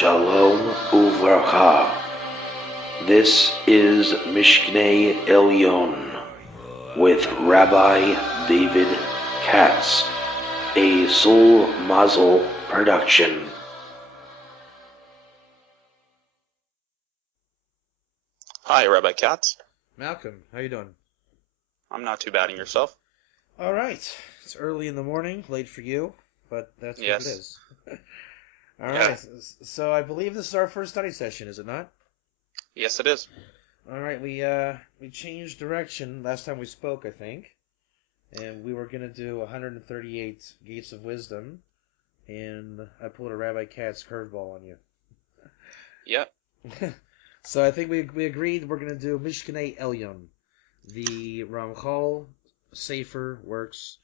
Shalom Uvracha. This is Mishkan Elon with Rabbi David Katz, a Soul Mazel production. Hi, Rabbi Katz. Malcolm, how you doing? I'm not too bad, and yourself? All right. It's early in the morning, late for you, but that's what Yes. it is. All Yeah. right. So I believe this is our first study session, is it not? Yes, it is. All right. We changed direction last time we spoke, I think, and we were gonna do 138 Gates of Wisdom, and I pulled a Rabbi Katz curveball on you. Yep. So I think we agreed we're gonna do Mishkan Elyon, the Ramchal Sefer works,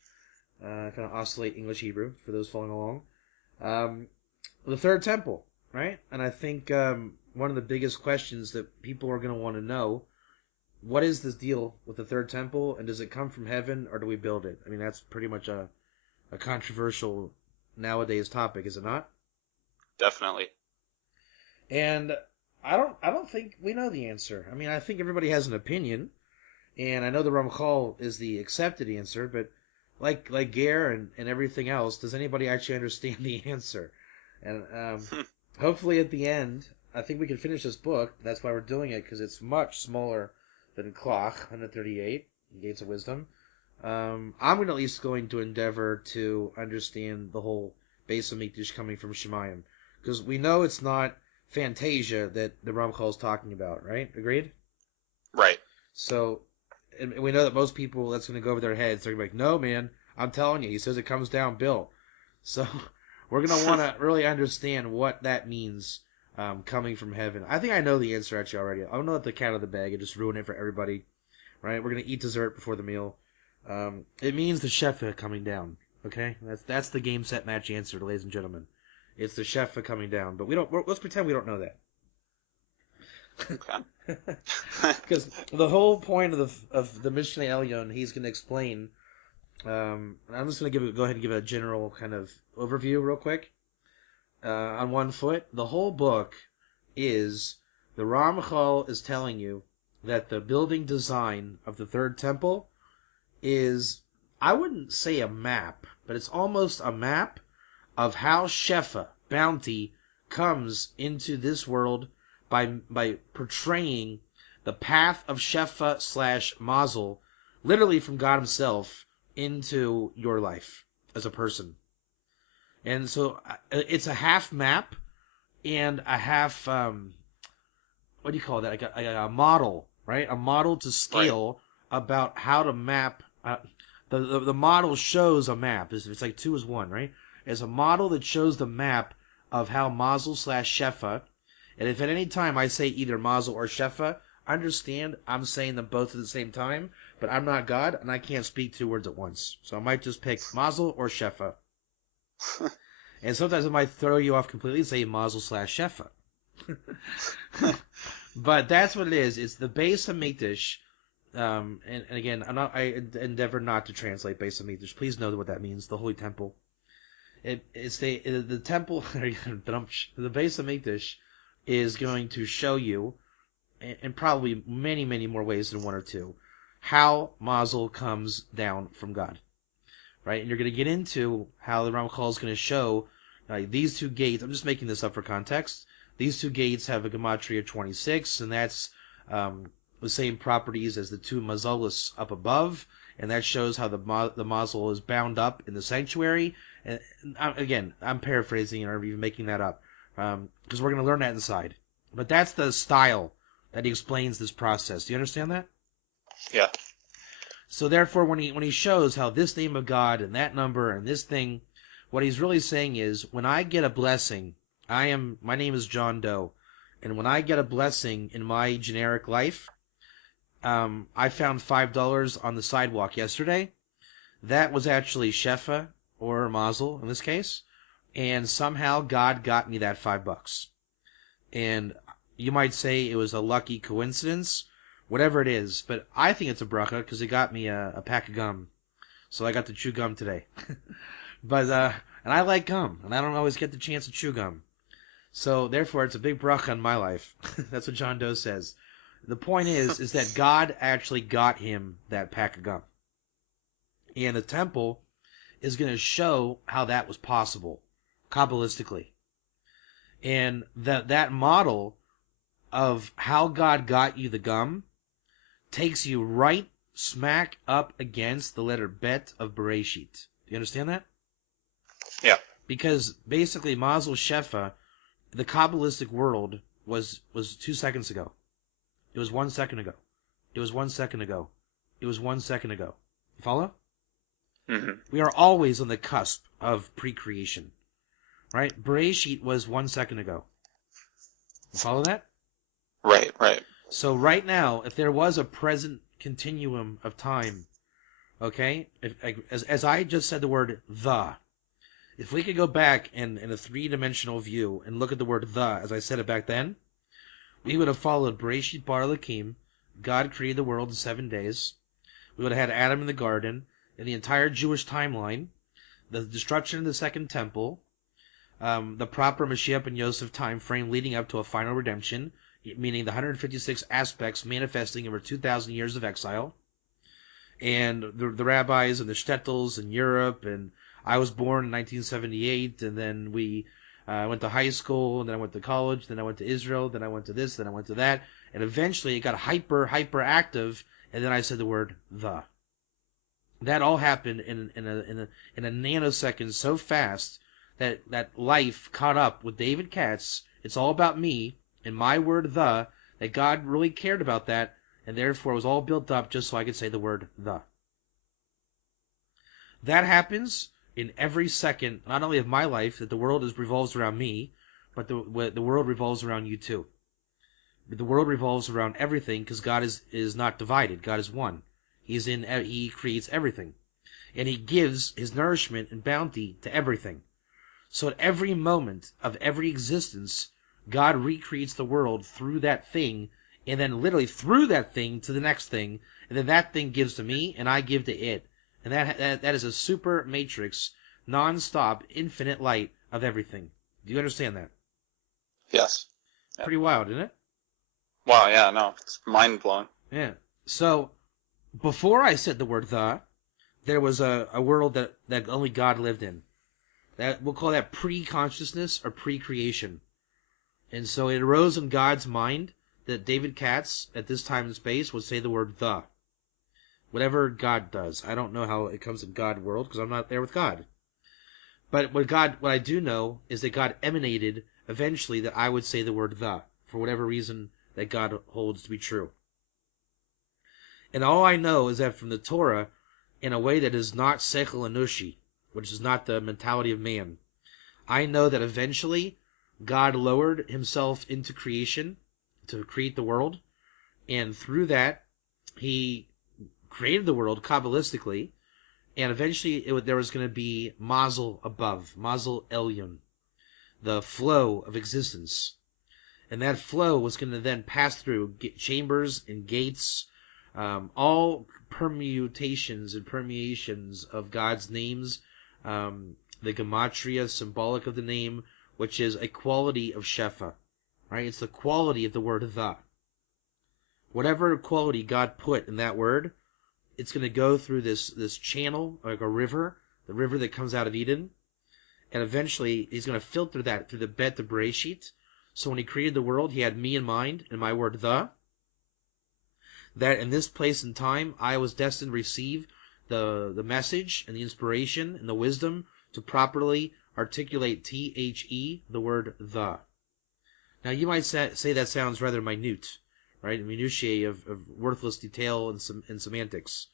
kind of oscillate English Hebrew for those following along. The third temple, right? And I think one of the biggest questions that people are going to want to know, what is this deal with the third temple, and does it come from heaven, or do we build it? I mean, that's pretty much a controversial nowadays topic, is it not? Definitely. And I don't think we know the answer. I mean, I think everybody has an opinion, and I know the Ramchal is the accepted answer, but like Ger and everything else, does anybody actually understand the answer? And hopefully at the end, I think we can finish this book. That's why we're doing it, because it's much smaller than Klach, 138, Gates of Wisdom. I'm at least going to endeavor to understand the whole Beit Hamikdash coming from Shemayim, because we know it's not Fantasia that the Ramchal is talking about, right? Agreed? Right. So, and we know that most people, that's going to go over their heads. They're going to be like, no, man, I'm telling you, he says it comes down Bill. So, we're going to want to really understand what that means, coming from heaven. I think I know the answer actually already. I'm going to let the cat out of the bag and just ruin it for everybody, right? We're going to eat dessert before the meal. It means the shefa coming down, okay? That's the game, set, match answer, ladies and gentlemen. It's the shefa coming down, but let's pretend we don't know that. Okay. Because the whole point of the Mishnah Elyon, he's going to explain. I'm just going to go ahead and give a general kind of overview real quick. On one foot, the whole book is the Ramchal is telling you that the building design of the third temple is, I wouldn't say a map, but it's almost a map of how shefa, bounty, comes into this world by portraying the path of shefa / mazel, literally from God himself, into your life as a person. And so it's a half map and a half, what do you call that? Like a model, right? A model to scale about how to map. The model shows a map. It's like 2 is 1, right? It's a model that shows the map of how mazel / shefa. And if at any time I say either mazel or shefa, understand I'm saying them both at the same time, but I'm not God and I can't speak 2 words at once. So I might just pick mazel or shefa. And sometimes it might throw you off completely and say mazel / shefa. But that's what it is. It's the Beit Hamikdash. And again, I endeavor not to translate Beit Hamikdash. Please know what that means. The Holy Temple. It's the temple. The Beit Hamikdash is going to show you, in probably many, many more ways than 1 or 2, how mazel comes down from God. Right? And you're going to get into how the Ramchal is going to show these 2 gates. I'm just making this up for context. These 2 gates have a gematria 26, and that's the same properties as the 2 mazalas up above, and that shows how the mazel is bound up in the sanctuary. And again, I'm paraphrasing or even making that up, because we're going to learn that inside. But that's the style that he explains this process. Do you understand that? Yeah. So therefore, when he shows how this name of God and that number and this thing, what he's really saying is, when I get a blessing, my name is John Doe, and when I get a blessing in my generic life, I found $5 on the sidewalk yesterday. That was actually shefa or mazel in this case, and somehow God got me that $5. And you might say it was a lucky coincidence, whatever it is, but I think it's a bracha because it got me a pack of gum, so I got to chew gum today. But and I like gum, and I don't always get the chance to chew gum. So therefore, it's a big bracha in my life. That's what John Doe says. The point is that God actually got him that pack of gum, and the temple is going to show how that was possible, kabbalistically, and that model of how God got you the gum takes you right smack up against the letter Bet of Bereshit. Do you understand that? Yeah. Because basically, Mazel Shefa, the Kabbalistic world was 2 seconds ago. It was 1 second ago. It was 1 second ago. It was 1 second ago. You follow? Mm-hmm. We are always on the cusp of pre-creation, right? Bereshit was 1 second ago. You follow that? Right, right. So right now, if there was a present continuum of time, okay, as I just said the word the, if we could go back in a three-dimensional view and look at the word the, as I said it back then, we would have followed Bereshit Bar Lakim, God created the world in 7 days. We would have had Adam in the garden, and the entire Jewish timeline, the destruction of the Second Temple, the proper Mashiach ben Yosef time frame leading up to a final redemption, meaning the 156 aspects manifesting over 2,000 years of exile, and the rabbis and the shtetls in Europe, and I was born in 1978, and then we went to high school, and then I went to college, then I went to Israel, then I went to this, then I went to that, and eventually it got hyper active, and then I said the word the. That all happened in a nanosecond so fast that life caught up with David Katz. It's all about me and my word the, that God really cared about that, and therefore it was all built up just so I could say the word the. That happens in every second, not only of my life, that the world revolves around me, but the world revolves around you too. The world revolves around everything because God is not divided. God is one. He creates everything, and He gives His nourishment and bounty to everything. So at every moment of every existence, God recreates the world through that thing, and then literally through that thing to the next thing, and then that thing gives to me, and I give to it. And that is a super matrix, non-stop, infinite light of everything. Do you understand that? Yes. Yeah. Pretty wild, isn't it? Wow, yeah, no, it's mind-blowing. Yeah. So, before I said the word the, there was a world that only God lived in. We'll call that pre-consciousness or pre-creation. And so it arose in God's mind that David Katz, at this time and space, would say the word the. Whatever God does. I don't know how it comes in God world, because I'm not there with God. But what I do know is that God emanated eventually that I would say the word the, for whatever reason that God holds to be true. And all I know is that from the Torah, in a way that is not seichel anushi, which is not the mentality of man, I know that eventually God lowered Himself into creation to create the world, and through that He created the world kabbalistically, and eventually there was going to be Mazel above, Mazel Elyon, the flow of existence. And that flow was going to then pass through chambers and gates, all permutations and permeations of God's names, the gematria symbolic of the name, which is a quality of shefa, right? It's the quality of the word the. Whatever quality God put in that word, it's going to go through this channel, like a river, the river that comes out of Eden, and eventually He's going to filter that through the Bet of Bereshit. So when He created the world, He had me in mind, and my word the, that in this place and time, I was destined to receive the message and the inspiration and the wisdom to properly articulate the word the. Now you might say that sounds rather minute, right? Minutiae of worthless detail and semantics.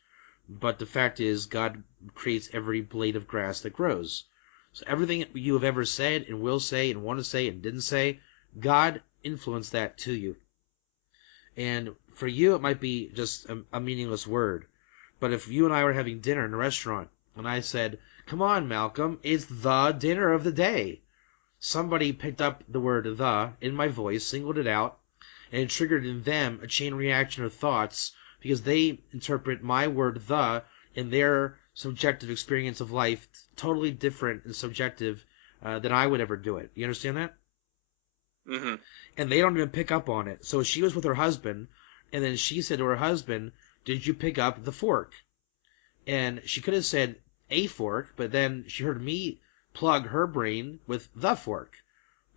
But the fact is, God creates every blade of grass that grows. So everything you have ever said and will say and want to say and didn't say, God influenced that to you. And for you, it might be just a meaningless word. But if you and I were having dinner in a restaurant, and I said, "Come on, Malcolm, it's the dinner of the day," somebody picked up the word the in my voice, singled it out, and it triggered in them a chain reaction of thoughts because they interpret my word the in their subjective experience of life totally different and subjective than I would ever do it. You understand that? Mm-hmm. And they don't even pick up on it. So she was with her husband, and then she said to her husband, "Did you pick up the fork?" And she could have said a fork, but then she heard me plug her brain with the fork.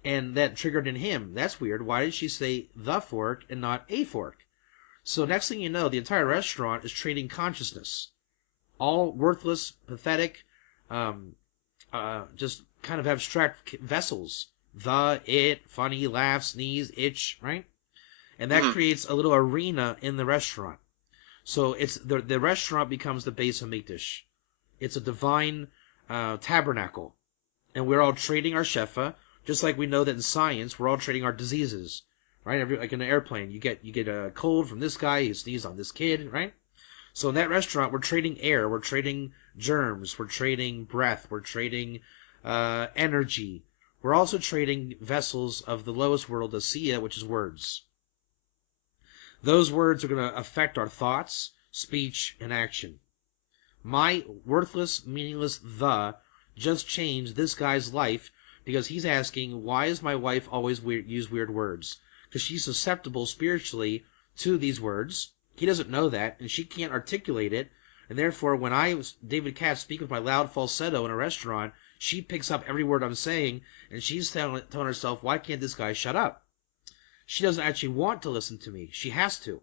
And that triggered in him. That's weird. Why did she say the fork and not a fork? So next thing you know, the entire restaurant is trading consciousness. All worthless, pathetic, just kind of abstract vessels. The, it, funny, laugh, sneeze, itch, right? And that creates a little arena in the restaurant. So it's the restaurant becomes the Beit Hamikdash. It's a divine tabernacle. And we're all trading our shefa, just like we know that in science, we're all trading our diseases. Right? Like in an airplane, you get a cold from this guy, you sneeze on this kid, right? So in that restaurant, we're trading air, we're trading germs, we're trading breath, we're trading energy. We're also trading vessels of the lowest world, the Asiya, which is words. Those words are going to affect our thoughts, speech, and action. My worthless, meaningless the just changed this guy's life because he's asking, why does my wife always use weird words? Because she's susceptible spiritually to these words. He doesn't know that, and she can't articulate it. And therefore, when David Katz, speak with my loud falsetto in a restaurant, she picks up every word I'm saying, and she's telling herself, why can't this guy shut up? She doesn't actually want to listen to me. She has to.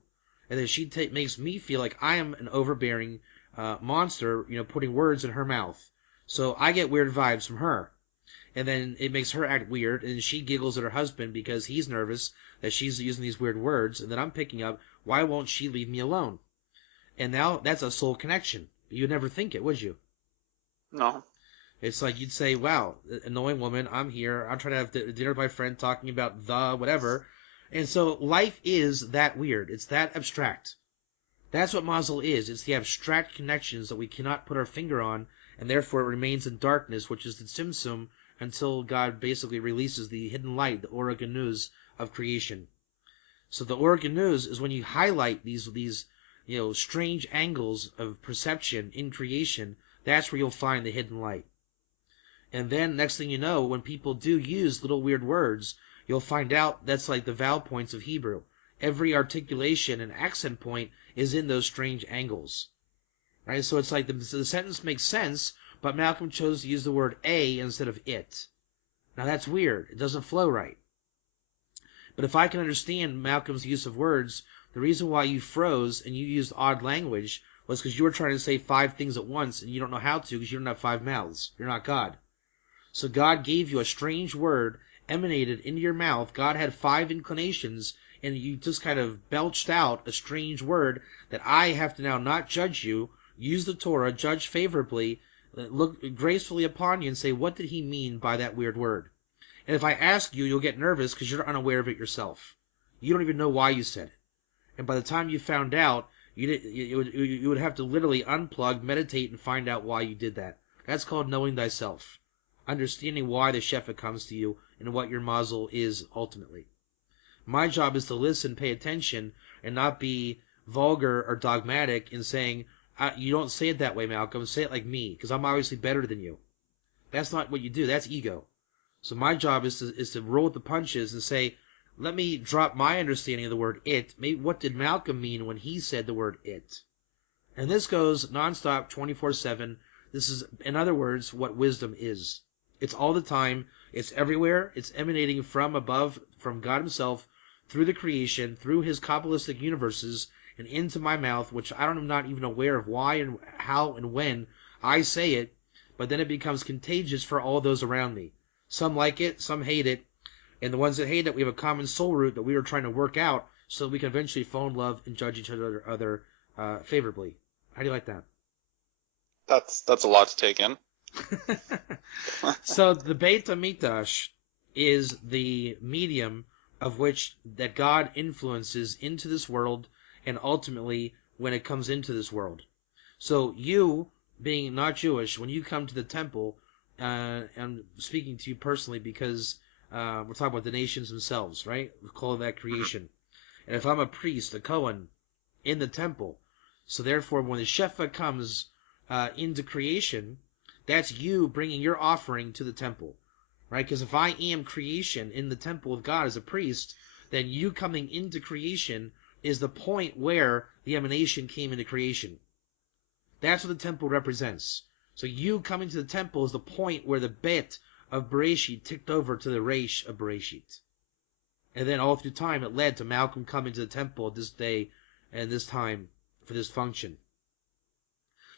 And then she makes me feel like I am an overbearing monster, putting words in her mouth. So I get weird vibes from her. And then it makes her act weird, and she giggles at her husband because he's nervous that she's using these weird words, and then I'm picking up, why won't she leave me alone? And now that's a soul connection. You'd never think it, would you? No. It's like you'd say, wow, annoying woman, I'm here. I'm trying to have dinner with my friend talking about the whatever. And so life is that weird. It's that abstract. That's what Mazel is. It's the abstract connections that we cannot put our finger on, and therefore it remains in darkness, which is the Tzimtzum, until God basically releases the hidden light, the Ora Ganuz of creation. So the Ora Ganuz is when you highlight these strange angles of perception in creation. That's where you'll find the hidden light. And then next thing you know, when people do use little weird words, you'll find out that's like the vowel points of Hebrew. Every articulation and accent point is in those strange angles. Right? So it's like the sentence makes sense, but Malcolm chose to use the word a instead of it. Now that's weird. It doesn't flow right. But if I can understand Malcolm's use of words, the reason why you froze and you used odd language was because you were trying to say 5 things at once and you don't know how to because you don't have 5 mouths. You're not God. So God gave you a strange word emanated into your mouth. God had 5 inclinations, and you just kind of belched out a strange word that I have to now not judge you, use the Torah, judge favorably, look gracefully upon you and say, what did he mean by that weird word? And if I ask you, you'll get nervous because you're unaware of it yourself. You don't even know why you said it. And by the time you found out, you would have to literally unplug, meditate, and find out why you did that. That's called knowing thyself. Understanding why the shefa comes to you and what your mazel is ultimately. My job is to listen, pay attention, and not be vulgar or dogmatic in saying, you don't say it that way, Malcolm. Say it like me, because I'm obviously better than you. That's not what you do. That's ego. So my job is to roll with the punches and say, let me drop my understanding of the word it. Maybe what did Malcolm mean when he said the word it? And this goes nonstop, 24/7. This is, in other words, what wisdom is. It's all the time. It's everywhere. It's emanating from above, from God himself, through the creation, through his Kabbalistic universes, and into my mouth, which I'm not even aware of why and how and when I say it, but then it becomes contagious for all those around me. Some like it, some hate it, and the ones that hate it, we have a common soul root that we are trying to work out so that we can eventually fall in love and judge each other favorably. How do you like that? That's a lot to take in. So the Beit Hamikdash is the medium of which that God influences into this world and ultimately when it comes into this world. So you, being not Jewish, when you come to the temple, I'm speaking to you personally because we're talking about the nations themselves, right? We call that creation. And if I'm a priest, a Kohen, in the temple, so therefore when the shefa comes into creation, that's you bringing your offering to the temple, right? Because if I am creation in the temple of God as a priest, then you coming into creation is the point where the emanation came into creation. That's what the temple represents. So you coming to the temple is the point where the Bet of Bereshit ticked over to the Reish of Bereshit. And then all through time it led to Malcolm coming to the temple this day and this time for this function.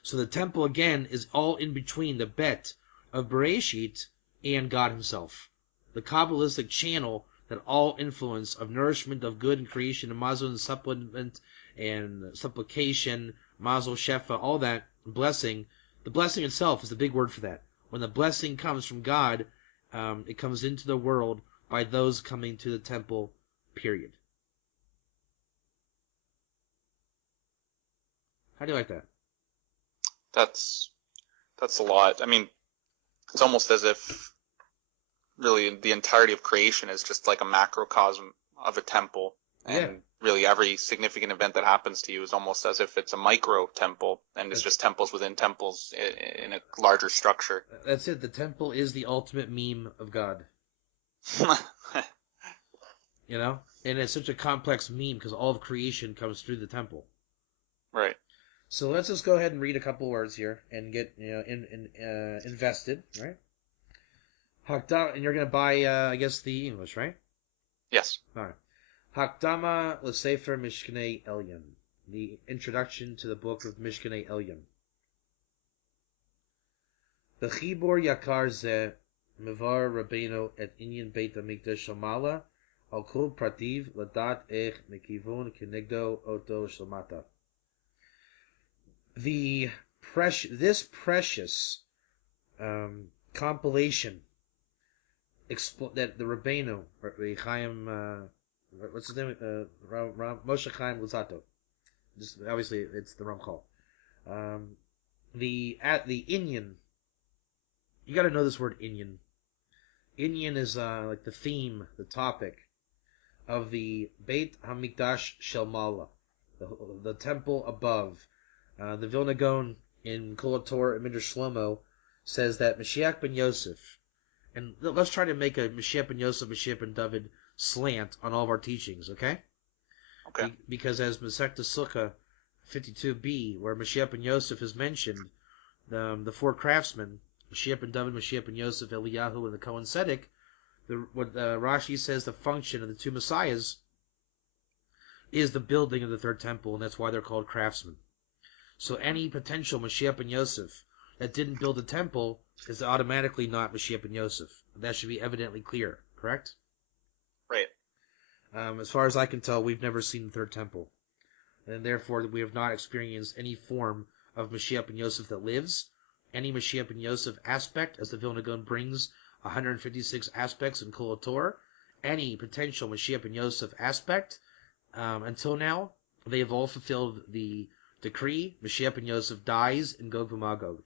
So the temple again is all in between the Bet of Bereshit and God himself. The Kabbalistic channel that all influence of nourishment of good and creation and mazel and supplement and supplication, mazel, shefa, all that blessing. The blessing itself is the big word for that. When the blessing comes from God, it comes into the world by those coming to the temple, period. How do you like that? That's a lot. I mean, it's almost as if really the entirety of creation is just like a macrocosm of a temple. And really every significant event that happens to you is almost as if it's a micro temple, and it's just temples within temples in a larger structure. That's it. The temple is the ultimate meme of God. You know? And it's such a complex meme because all of creation comes through the temple. Right. So let's just go ahead and read a couple words here and get invested, right? And you're going to buy, I guess, the English, right? Yes. All right. Hakdama l'Sefer Mishkanei Elyon. The introduction to the book of Mishkanei Elyon. B'chibur yakar ze mevar Rabbeinu et inyan Beit Hamikdash shamala al kol prativ ladat ech mekivun kenegdo oto shalmata. This precious compilation that the Rabbeinu, Chaim, what's his name? Moshe Chaim Luzzatto. Just obviously, it's the Ramchal. The inyan. You got to know this word inyan. Inyan is like the theme, the topic of the Beit Hamikdash Shel Mala, the temple above. The Vilna Gaon in Kol Torah and Midrash Shlomo says that Mashiach ben Yosef, and let's try to make a Mashiach ben Yosef, Mashiach ben David slant on all of our teachings, okay? Okay. Because as Masechta Sukkah 52b, where Mashiach ben Yosef is mentioned, the four craftsmen, Mashiach ben David, Mashiach ben Yosef, Eliyahu, and the Kohen Tzedek, what Rashi says the function of the two messiahs is the building of the third temple, and that's why they're called craftsmen. So any potential Mashiach ben Yosef that didn't build a temple is automatically not Mashiach ben Yosef. That should be evidently clear, correct? Right. As far as I can tell, we've never seen the third temple. And therefore, we have not experienced any form of Mashiach ben Yosef that lives. Any Mashiach ben Yosef aspect, as the Vilna Gaon brings 156 aspects in Kol Torah, any potential Mashiach ben Yosef aspect, until now, they have all fulfilled the decree. Mashiach ben Yosef dies in Gog v'Magog.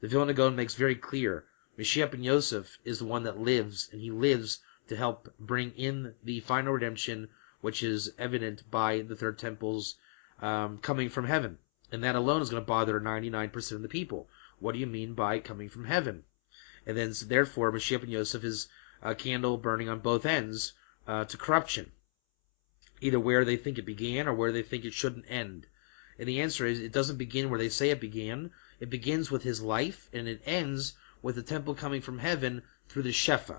The Vilna Gaon makes very clear, Mashiach ben Yosef is the one that lives, and he lives to help bring in the final redemption, which is evident by the third temple's coming from heaven. And that alone is going to bother 99% of the people. What do you mean by coming from heaven? And then, so therefore, Mashiach ben Yosef is a candle burning on both ends to corruption, either where they think it began or where they think it shouldn't end. And the answer is, it doesn't begin where they say it began. It begins with his life, and it ends with the temple coming from heaven through the shefa.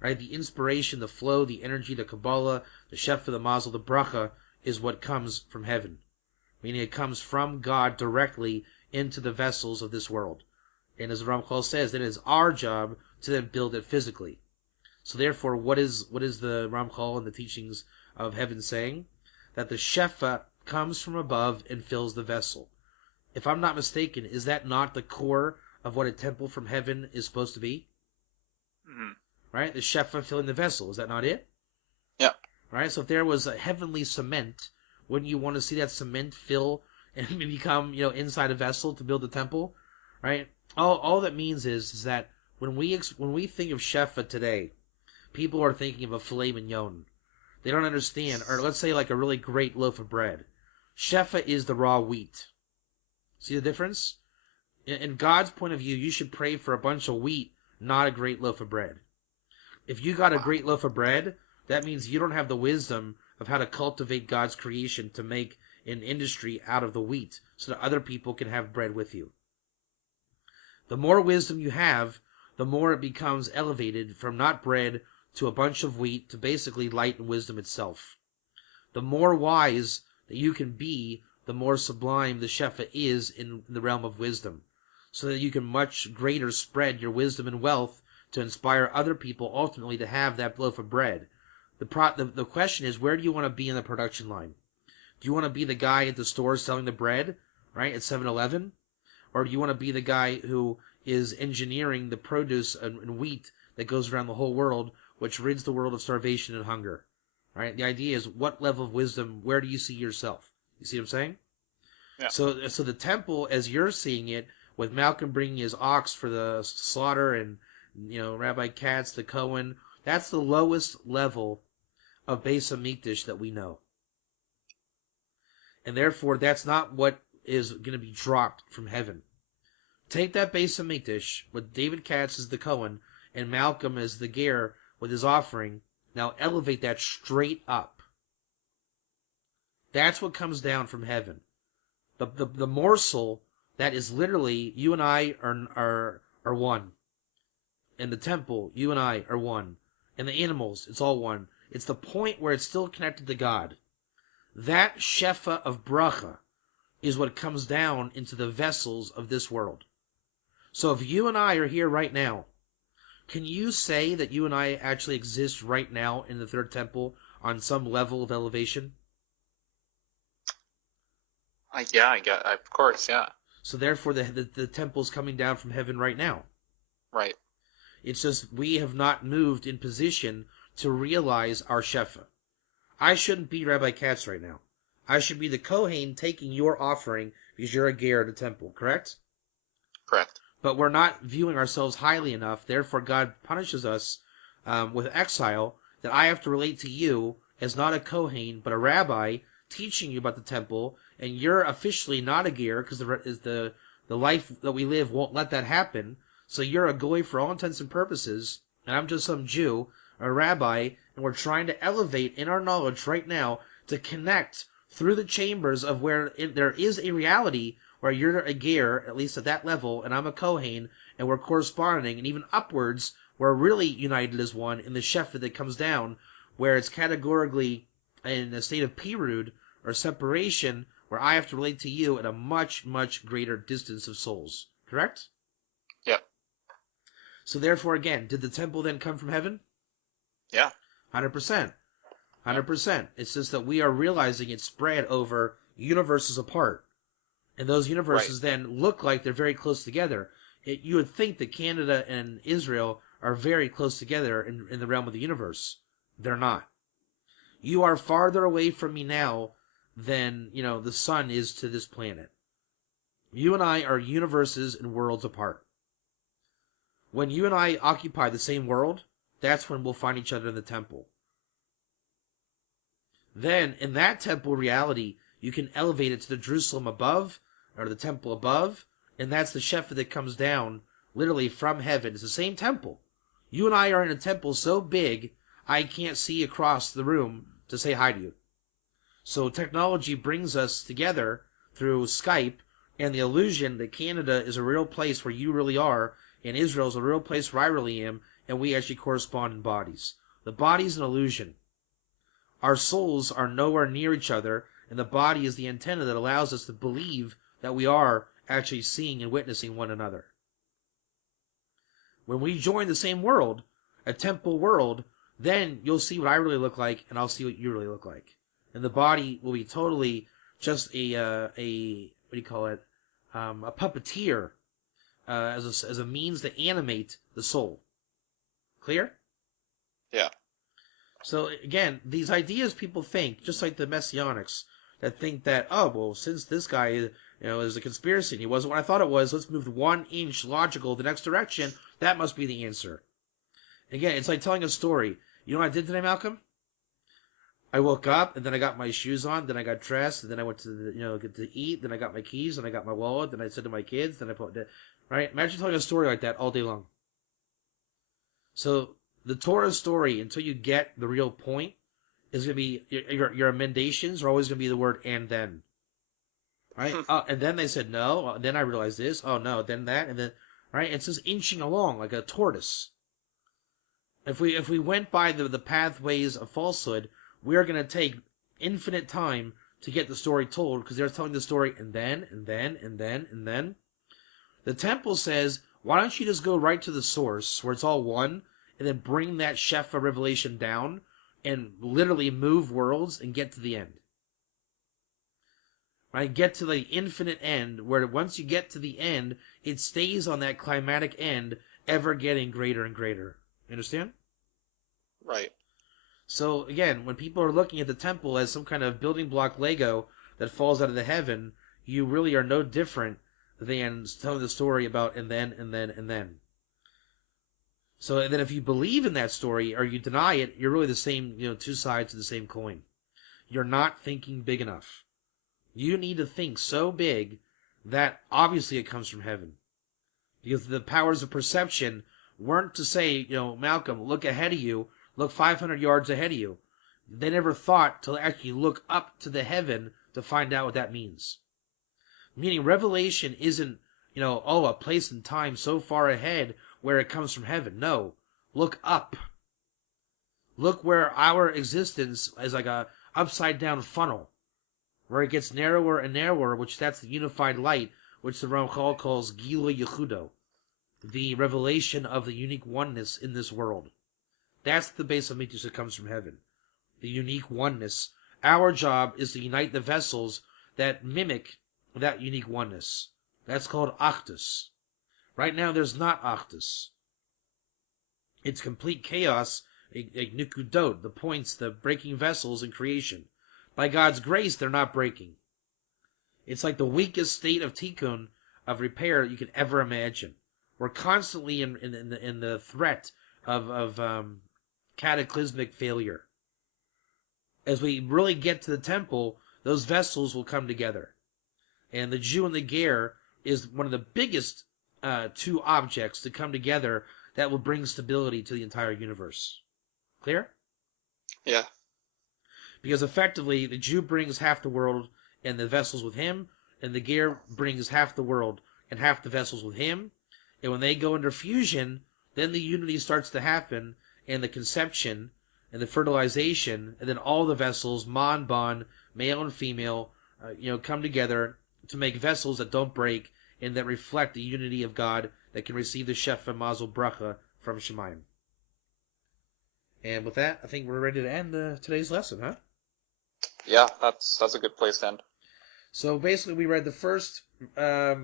Right? The inspiration, the flow, the energy, the Kabbalah, the shefa, the mazel, the bracha is what comes from heaven. Meaning it comes from God directly into the vessels of this world. And as Ramchal says, it is our job to then build it physically. So therefore, what is the Ramchal and the teachings of heaven saying? That the shefa comes from above and fills the vessel. If I'm not mistaken, is that not the core of what a temple from heaven is supposed to be? Mm-hmm. Right? The shefa filling the vessel. Is that not it? Yeah. Right? So if there was a heavenly cement, wouldn't you want to see that cement fill and become, inside a vessel to build a temple? Right? All that means is that when we think of shefa today, people are thinking of a filet mignon. They don't understand, or let's say like a really great loaf of bread. Shefa is the raw wheat. See the difference? In God's point of view, you should pray for a bunch of wheat, not a great loaf of bread. If you got a great loaf of bread, that means you don't have the wisdom of how to cultivate God's creation to make an industry out of the wheat so that other people can have bread with you. The more wisdom you have, the more it becomes elevated from not bread to a bunch of wheat to basically light and wisdom itself. The more wise that you can be, the more sublime the shefa is in the realm of wisdom, so that you can much greater spread your wisdom and wealth to inspire other people ultimately to have that loaf of bread. The question is, where do you want to be in the production line? Do you want to be the guy at the store selling the bread, right, at 7-Eleven? Or do you want to be the guy who is engineering the produce and wheat that goes around the whole world, which rids the world of starvation and hunger? Right? The idea is, what level of wisdom, where do you see yourself? You see what I'm saying? Yeah. So the temple, as you're seeing it, with Malcolm bringing his ox for the slaughter and, Rabbi Katz, the Cohen, that's the lowest level of Beit Hamikdash that we know. And therefore, that's not what is going to be dropped from heaven. Take that Beit Hamikdash with David Katz as the Cohen and Malcolm as the Ger with his offering. Now elevate that straight up. That's what comes down from heaven. The morsel that is literally, you and I are one. In the temple, you and I are one. In the animals, it's all one. It's the point where it's still connected to God. That shefa of bracha is what comes down into the vessels of this world. So if you and I are here right now, can you say that you and I actually exist right now in the third temple on some level of elevation? Yeah, I get, of course, yeah. So therefore, the temple's coming down from heaven right now. Right. It's just we have not moved in position to realize our shefa. I shouldn't be Rabbi Katz right now. I should be the Kohen taking your offering because you're a ger at the temple, correct? Correct. But we're not viewing ourselves highly enough. Therefore, God punishes us with exile, that I have to relate to you as not a Kohen, but a rabbi teaching you about the temple, and you're officially not a ger because the life that we live won't let that happen. So you're a goy for all intents and purposes, and I'm just some Jew, a rabbi, and we're trying to elevate in our knowledge right now to connect through the chambers of where there is a reality where you're a ger, at least at that level, and I'm a Kohen, and we're corresponding, and even upwards, we're really united as one in the shefa that comes down, where it's categorically in a state of pirud, or separation, where I have to relate to you at a much, much greater distance of souls. Correct? Yep. So therefore, again, did the temple then come from heaven? Yeah. 100%. 100%. It's just that we are realizing it's spread over universes apart. And those universes then look like they're very close together. You would think that Canada and Israel are very close together in the realm of the universe. They're not. You are farther away from me now than, the sun is to this planet. You and I are universes and worlds apart. When you and I occupy the same world, that's when we'll find each other in the temple. Then, in that temple reality, you can elevate it to the Jerusalem above, or the temple above, and that's the shefa that comes down, literally from heaven. It's the same temple. You and I are in a temple so big, I can't see across the room to say hi to you. So technology brings us together through Skype, and the illusion that Canada is a real place where you really are, and Israel is a real place where I really am, and we actually correspond in bodies. The body's an illusion. Our souls are nowhere near each other, and the body is the antenna that allows us to believe that we are actually seeing and witnessing one another. When we join the same world, a temple world, then you'll see what I really look like, and I'll see what you really look like. And the body will be totally just a puppeteer, as a means to animate the soul. Clear? Yeah. So again, these ideas people think, just like the Messianics, that think that, oh, well, since this guy, is a conspiracy and he wasn't what I thought it was, let's move 1 inch logical the next direction, that must be the answer. Again, it's like telling a story. You know what I did today, Malcolm? I woke up, and then I got my shoes on, then I got dressed, and then I went to, get to eat, then I got my keys, then I got my wallet, then I said to my kids, then I put, right? Imagine telling a story like that all day long. So the Torah story, until you get the real point, is going to be, your emendations are always going to be the word "and then." Right? And then they said no, then I realized this, oh no, then that, and then, right? It's just inching along like a tortoise. If we went by the pathways of falsehood, we are going to take infinite time to get the story told, because they're telling the story and then, and then, and then, and then. The temple says, why don't you just go right to the source, where it's all one, and then bring that shefa revelation down, and literally move worlds and get to the end. Right? Get to the infinite end, where once you get to the end, it stays on that climatic end, ever getting greater and greater. You understand? Right. So, again, when people are looking at the temple as some kind of building block Lego that falls out of the heaven, you really are no different than telling the story about and then, and then, and then. So, and then if you believe in that story, or you deny it, you're really the same, two sides of the same coin. You're not thinking big enough. You need to think so big that obviously it comes from heaven. Because the powers of perception weren't to say, Malcolm, look ahead of you, look 500 yards ahead of you. They never thought to actually look up to the heaven to find out what that means. Meaning revelation isn't, a place and time so far ahead where it comes from heaven. No. Look up. Look where our existence is like a upside down funnel, where it gets narrower and narrower, which that's the unified light, which the Ramchal calls Gila Yehudo, the revelation of the unique oneness in this world. That's the Beit Hamikdash that comes from heaven. The unique oneness. Our job is to unite the vessels that mimic that unique oneness. That's called Achdus. Right now there's not Achdus. It's complete chaos, a Nikudot, the points, the breaking vessels in creation. By God's grace, they're not breaking. It's like the weakest state of tikkun, of repair, you could ever imagine. We're constantly in the threat of cataclysmic failure. As we really get to the temple, those vessels will come together. And the Jew and the Ger is one of the biggest two objects to come together that will bring stability to the entire universe. Clear? Yeah. Because effectively, the Jew brings half the world and the vessels with him, and the Ger brings half the world and half the vessels with him. And when they go into fusion, then the unity starts to happen, and the conception, and the fertilization, and then all the vessels, mon, bon, male and female, come together to make vessels that don't break and that reflect the unity of God that can receive the shefa mazel bracha from Shemayim. And with that, I think we're ready to end today's lesson, huh? Yeah, that's a good place to end. So basically, we read the first, not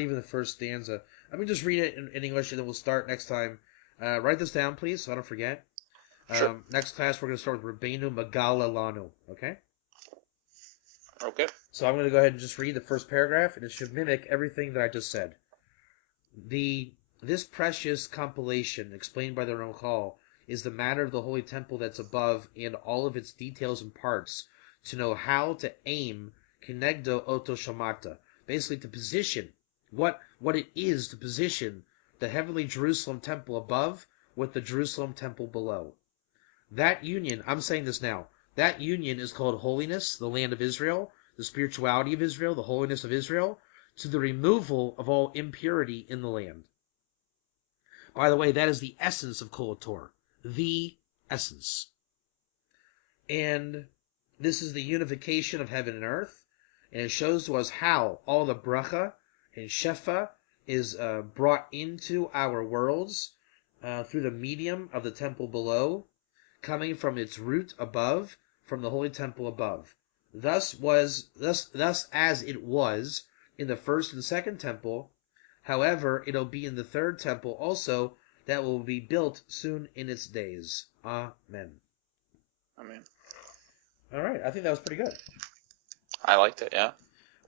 even the first stanza. Let me just read it in English, and then we'll start next time. Write this down, please, so I don't forget. Sure. Next class, we're going to start with Rabbeinu Magala Lanu, okay? Okay. So I'm going to go ahead and just read the first paragraph, and it should mimic everything that I just said. This precious compilation, explained by the Ramchal, is the matter of the holy temple that's above, and all of its details and parts, to know how to aim Kenegdo Oto Shamata, basically to position what it is to position the heavenly Jerusalem temple above with the Jerusalem temple below. That union, I'm saying this now, that union is called holiness, the land of Israel, the spirituality of Israel, the holiness of Israel, to the removal of all impurity in the land. By the way, that is the essence of Kol Torah. The essence. And this is the unification of heaven and earth, and it shows to us how all the bracha and shefa is brought into our worlds through the medium of the temple below, coming from its root above, from the holy temple above. Thus as it was in the first and second temple, however, it'll be in the third temple also, that will be built soon in its days. Amen. Amen. All right, I think that was pretty good. I liked it, yeah.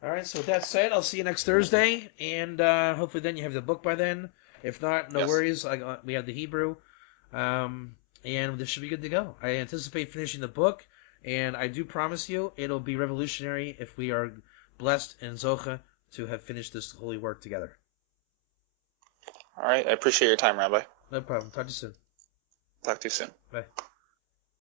All right, so with that said, I'll see you next Thursday, and hopefully then you have the book by then. If not, no worries. We have the Hebrew, and this should be good to go. I anticipate finishing the book, and I do promise you it'll be revolutionary if we are blessed and zocha to have finished this holy work together. All right, I appreciate your time, Rabbi. No problem. Talk to you soon. Talk to you soon. Bye.